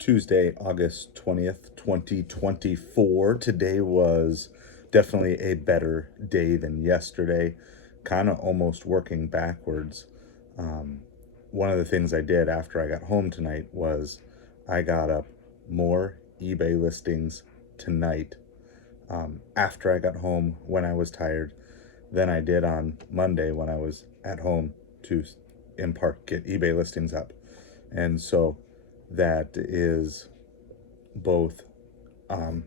Tuesday, August 20th, 2024. Today was definitely a better day than yesterday, kind of almost working backwards. Um, One of the things I did after I got home tonight was I got up more eBay listings tonight after I got home when I was tired than I did on Monday when I was at home to, in part, get eBay listings up. And so that is both, um,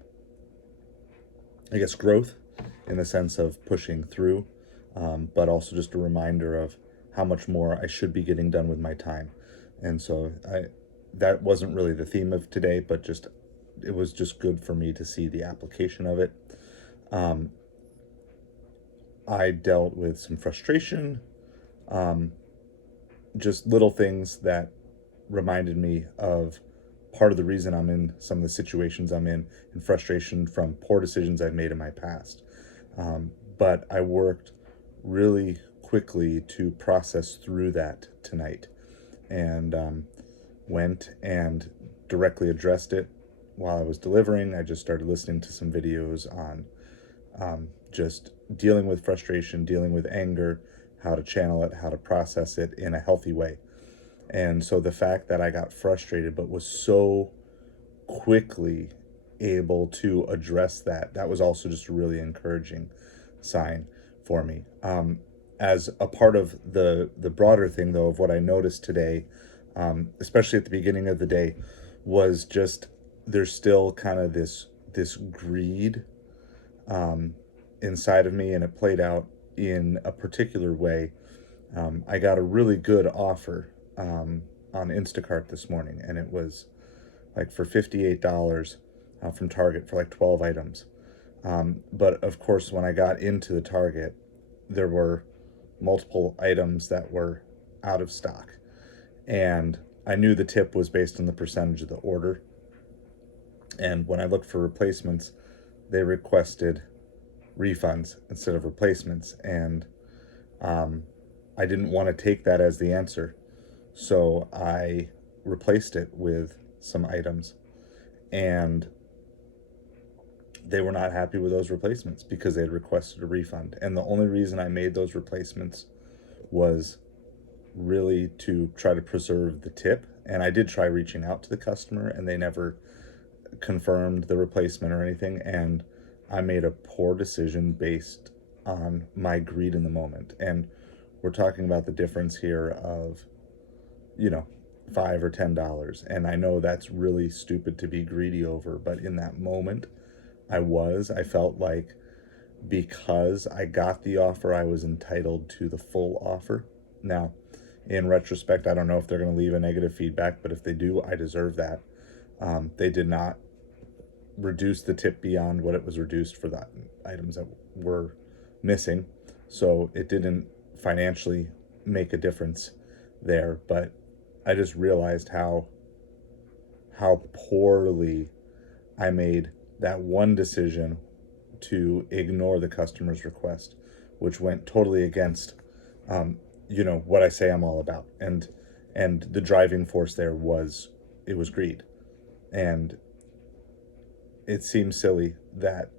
I guess, growth in the sense of pushing through, but also just a reminder of how much more I should be getting done with my time. And so that wasn't really the theme of today, but just it was just good for me to see the application of it. Um, I dealt with some frustration, just little things that reminded me of part of the reason I'm in some of the situations I'm in, and frustration from poor decisions I've made in my past. But I worked really quickly to process through that tonight, and went and directly addressed it while I was delivering. I just started listening to some videos on just dealing with frustration, dealing with anger, how to channel it, how to process it in a healthy way. And so the fact that I got frustrated but was so quickly able to address that, that was also just a really encouraging sign for me. As a part of the broader thing, though, of what I noticed today, especially at the beginning of the day, was just there's still kind of this greed inside of me, and it played out in a particular way. I got a really good offer on Instacart this morning, and it was like for $58 from Target for like 12 items. But of course, when I got into the Target, there were multiple items that were out of stock. And I knew the tip was based on the percentage of the order. And when I looked for replacements, they requested refunds instead of replacements. And I didn't want to take that as the answer. So I replaced it with some items. And they were not happy with those replacements because they had requested a refund. And the only reason I made those replacements was really to try to preserve the tip. And I did try reaching out to the customer, and they never confirmed the replacement or anything. And I made a poor decision based on my greed in the moment. And we're talking about the difference here of, $5 or $10. And I know that's really stupid to be greedy over, but in that moment, I felt like because I got the offer, I was entitled to the full offer. Now, in retrospect, I don't know if they're going to leave a negative feedback, but if they do, I deserve that. They did not reduce the tip beyond what it was reduced for the items that were missing. So it didn't financially make a difference there, but I just realized how poorly I made that one decision to ignore the customer's request, which went totally against, what I say I'm all about. And the driving force there was, it was greed. And it seems silly that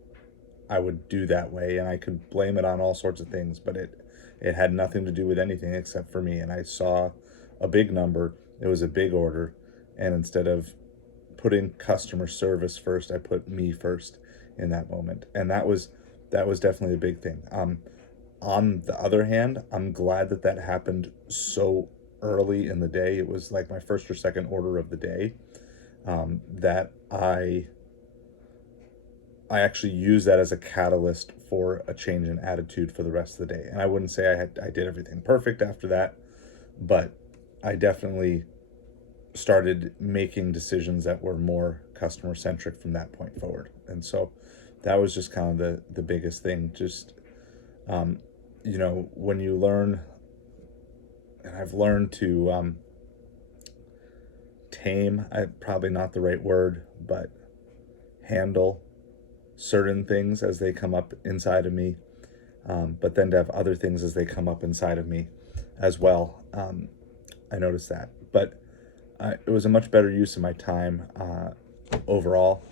I would do that way, and I could blame it on all sorts of things, but it had nothing to do with anything except for me. And I saw a big number, it was a big order, and instead of putting customer service first, I put me first in that moment. And that was definitely a big thing. On the other hand, I'm glad that happened so early in the day. It was like my first or second order of the day, that I actually used that as a catalyst for a change in attitude for the rest of the day. And I wouldn't say I did everything perfect after that, but I definitely started making decisions that were more customer centric from that point forward. And so that was just kind of the biggest thing. Just, when you learn, and I've learned to tame, probably not the right word, but handle certain things as they come up inside of me, but then to have other things as they come up inside of me as well. I noticed that. But it was a much better use of my time overall,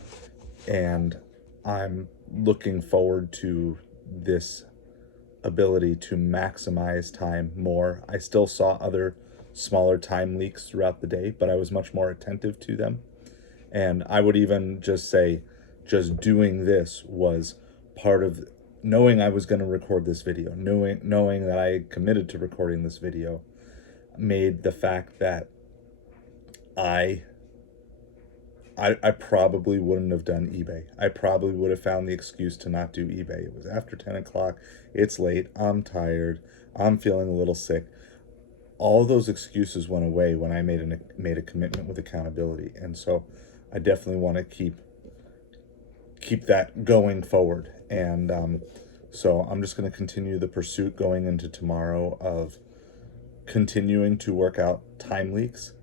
and I'm looking forward to this ability to maximize time more. I still saw other smaller time leaks throughout the day, but I was much more attentive to them. And I would even just say, just doing this was part of knowing I was going to record this video, knowing that I committed to recording this video, made the fact that I I probably wouldn't have done eBay. I probably would have found the excuse to not do eBay. It was after 10 o'clock. It's late. I'm tired. I'm feeling a little sick. All those excuses went away when I made a commitment with accountability. And so I definitely want to keep that going forward. And so I'm just going to continue the pursuit going into tomorrow of continuing to work out time leaks.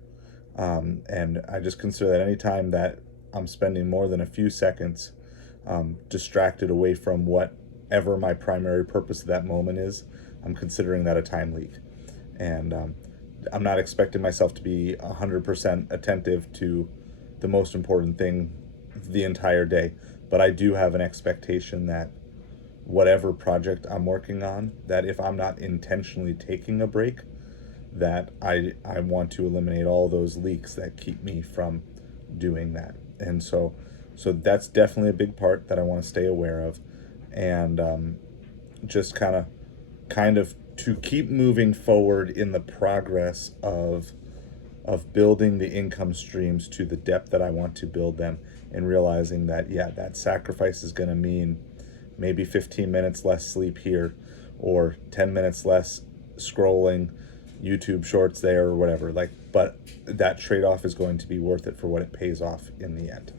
And I just consider that any time that I'm spending more than a few seconds distracted away from whatever my primary purpose of that moment is, I'm considering that a time leak. And I'm not expecting myself to be 100% attentive to the most important thing the entire day, but I do have an expectation that whatever project I'm working on, that if I'm not intentionally taking a break, that I want to eliminate all those leaks that keep me from doing that. And so that's definitely a big part that I want to stay aware of, and just kind of to keep moving forward in the progress of building the income streams to the depth that I want to build them, and realizing that, yeah, that sacrifice is going to mean maybe 15 minutes less sleep here, or 10 minutes less scrolling YouTube shorts there, or whatever. Like, but that trade-off is going to be worth it for what it pays off in the end.